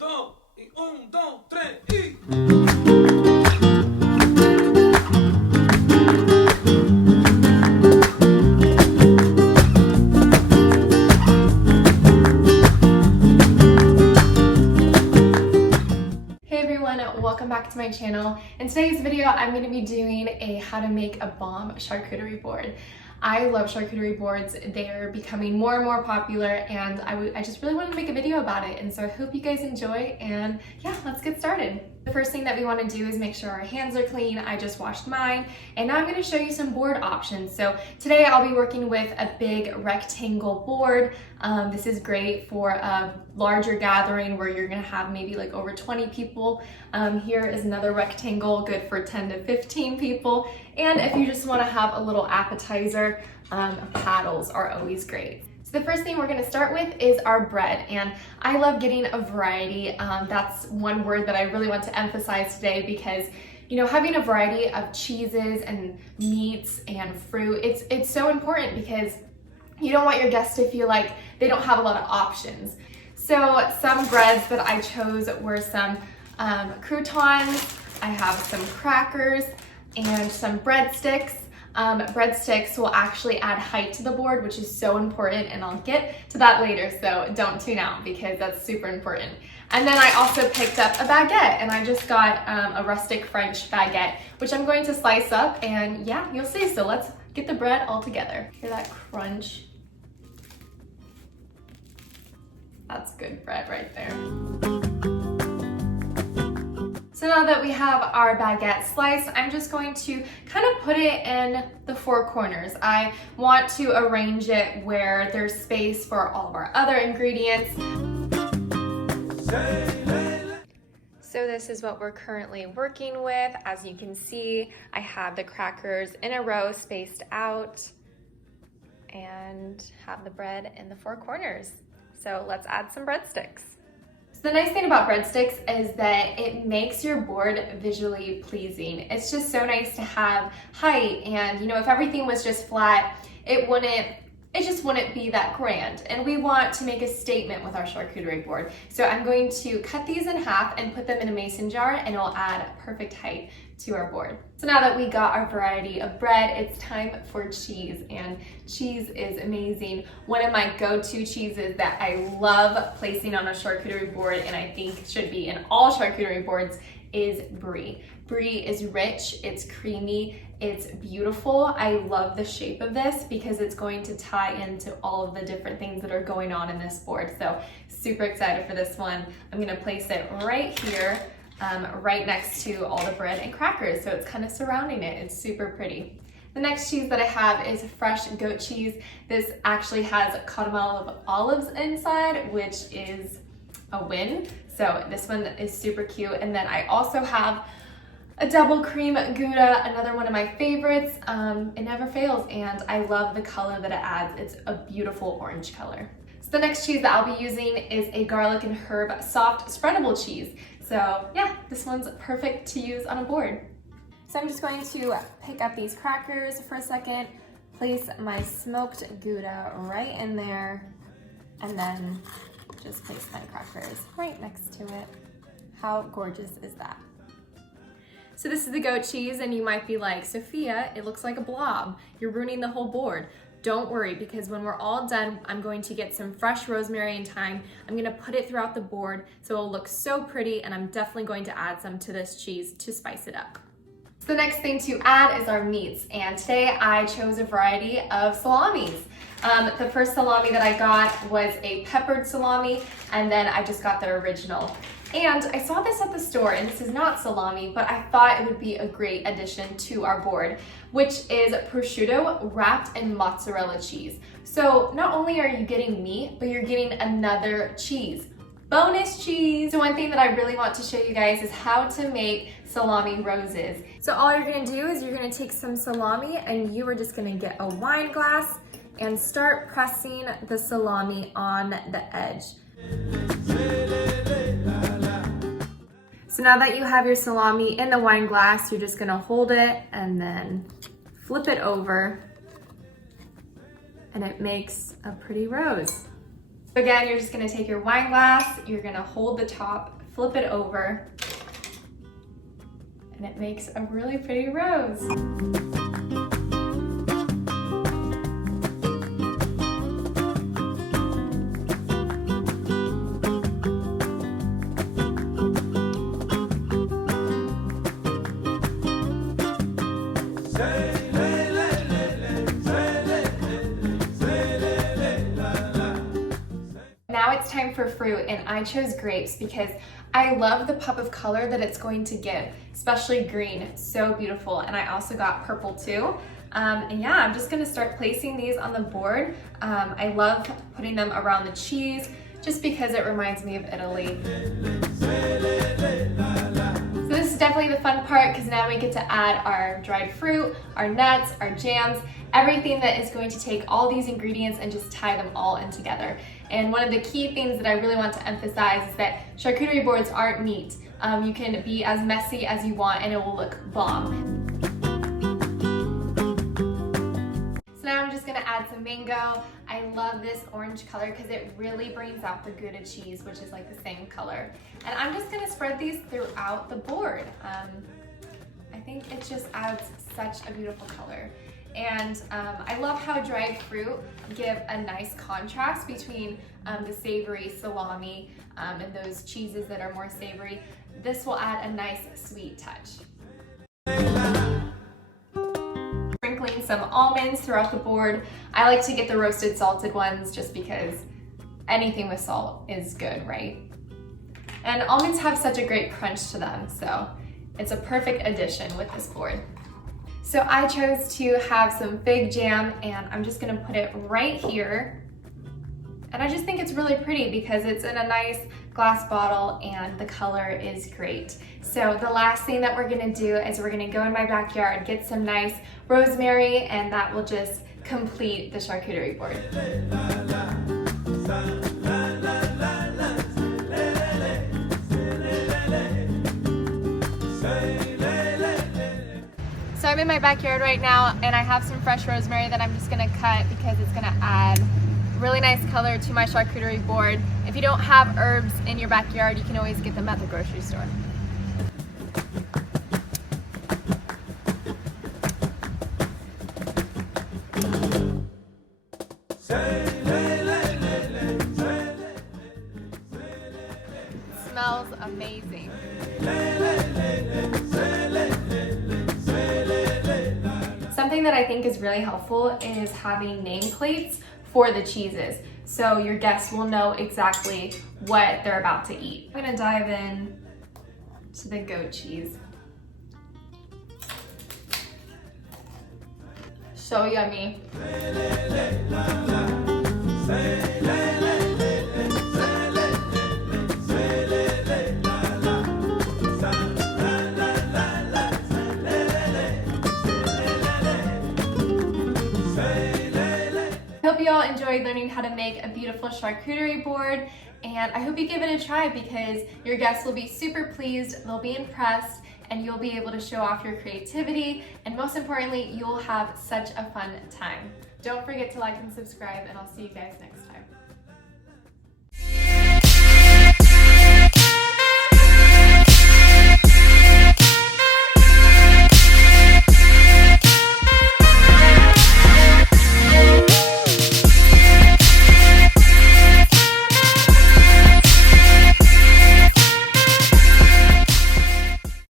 dos, y un, dos, tres, y... Hey everyone, welcome back to my channel. In today's video, I'm going to be doing a how to make a bomb charcuterie board. I love charcuterie boards. They're becoming more and more popular, and I just really wanted to make a video about it, and so I hope you guys enjoy, and yeah, let's get started. The first thing that we want to do is make sure our hands are clean. I just washed mine, and now I'm going to show you some board options. So today I'll be working with a big rectangle board. This is great for a larger gathering where you're going to have maybe like over 20 people. Here is another rectangle, good for 10 to 15 people. And if you just want to have a little appetizer, paddles are always great. So the first thing we're going to start with is our bread, and I love getting a variety. That's one word that I really want to emphasize today because, you know, having a variety of cheeses and meats and fruit, it's so important because you don't want your guests to feel like they don't have a lot of options. So some breads that I chose were some croutons, I have some crackers, and some breadsticks. Breadsticks will actually add height to the board, which is so important, and I'll get to that later, so don't tune out because that's super important. And then I also picked up a baguette, and I just got a rustic French baguette, which I'm going to slice up, and yeah, you'll see. So let's get the bread all together. Hear that crunch? That's good bread right there. So now that we have our baguette sliced, I'm just going to kind of put it in the four corners. I want to arrange it where there's space for all of our other ingredients. So this is what we're currently working with. As you can see, I have the crackers in a row spaced out and have the bread in the four corners. So let's add some breadsticks. So the nice thing about breadsticks is that it makes your board visually pleasing. It's just so nice to have height, and you know, if everything was just flat, it just wouldn't be that grand. And we want to make a statement with our charcuterie board. So I'm going to cut these in half and put them in a mason jar, and it'll add perfect height to our board. So now that we got our variety of bread, it's time for cheese, and cheese is amazing. One of my go-to cheeses that I love placing on a charcuterie board, and I think should be in all charcuterie boards, is brie. Brie is rich, it's creamy, it's beautiful. I love the shape of this because it's going to tie into all of the different things that are going on in this board. So super excited for this one. I'm gonna place it right here, right next to all the bread and crackers, so it's kind of surrounding it. It's super pretty. The next cheese that I have is fresh goat cheese. This actually has caramel of olives inside, which is a win. So this one is super cute. And then I also have a double cream gouda, another one of my favorites. It never fails, and I love the color that it adds. It's a beautiful orange color. So the next cheese that I'll be using is a garlic and herb soft spreadable cheese. So yeah, this one's perfect to use on a board. So I'm just going to pick up these crackers for a second, place my smoked gouda right in there, and then just place my crackers right next to it. How gorgeous is that? So this is the goat cheese, and you might be like, Sophia, it looks like a blob. You're ruining the whole board. Don't worry, because when we're all done, I'm going to get some fresh rosemary and thyme. I'm gonna put it throughout the board so it'll look so pretty, and I'm definitely going to add some to this cheese to spice it up. So the next thing to add is our meats, and today I chose a variety of salamis. The first salami that I got was a peppered salami, and then I just got the original. And I saw this at the store, and this is not salami, but I thought it would be a great addition to our board, which is prosciutto wrapped in mozzarella cheese. So not only are you getting meat, but you're getting another cheese. Bonus cheese! So one thing that I really want to show you guys is how to make salamiroses. So all you're gonna do is you're gonna take some salami, and you are just gonna get a wine glass and start pressing the salami on the edge. So now that you have your salami in the wine glass, you're just gonna hold it and then flip it over, and it makes a pretty rose. So again, you're just gonna take your wine glass, you're gonna hold the top, flip it over, and it makes a really pretty rose. Now it's time for fruit, and I chose grapes because I love the pop of color that it's going to give, especially green. It's so beautiful. And I also got purple too. And yeah, I'm just gonna start placing these on the board. I love putting them around the cheese just because it reminds me of Italy. So this is definitely the fun part because now we get to add our dried fruit, our nuts, our jams, everything that is going to take all these ingredients and just tie them all in together. And one of the key things that I really want to emphasize is that charcuterie boards aren't neat. You can be as messy as you want and it will look bomb. So now I'm just gonna add some mango. I love this orange color because it really brings out the Gouda cheese, which is like the same color. And I'm just gonna spread these throughout the board. I think it just adds such a beautiful color. And I love how dried fruit give a nice contrast between the savory salami and those cheeses that are more savory. This will add a nice sweet touch. Sprinkling some almonds throughout the board. I like to get the roasted salted ones just because anything with salt is good, right? And almonds have such a great crunch to them, so it's a perfect addition with this board. So I chose to have some fig jam and I'm just gonna put it right here. And I just think it's really pretty because it's in a nice glass bottle and the color is great. So the last thing that we're gonna do is we're gonna go in my backyard, get some nice rosemary, and that will just complete the charcuterie board. So I'm in my backyard right now and I have some fresh rosemary that I'm just gonna cut because it's gonna add really nice color to my charcuterie board. If you don't have herbs in your backyard, you can always get them at the grocery store. It smells amazing. Something that I think is really helpful is having nameplates for the cheeses, so your guests will know exactly what they're about to eat. I'm gonna dive in to the goat cheese. So yummy. I hope you all enjoyed learning how to make a beautiful charcuterie board, and I hope you give it a try because your guests will be super pleased, they'll be impressed, and you'll be able to show off your creativity, and most importantly, you'll have such a fun time. Don't forget to like and subscribe, and I'll see you guys next time.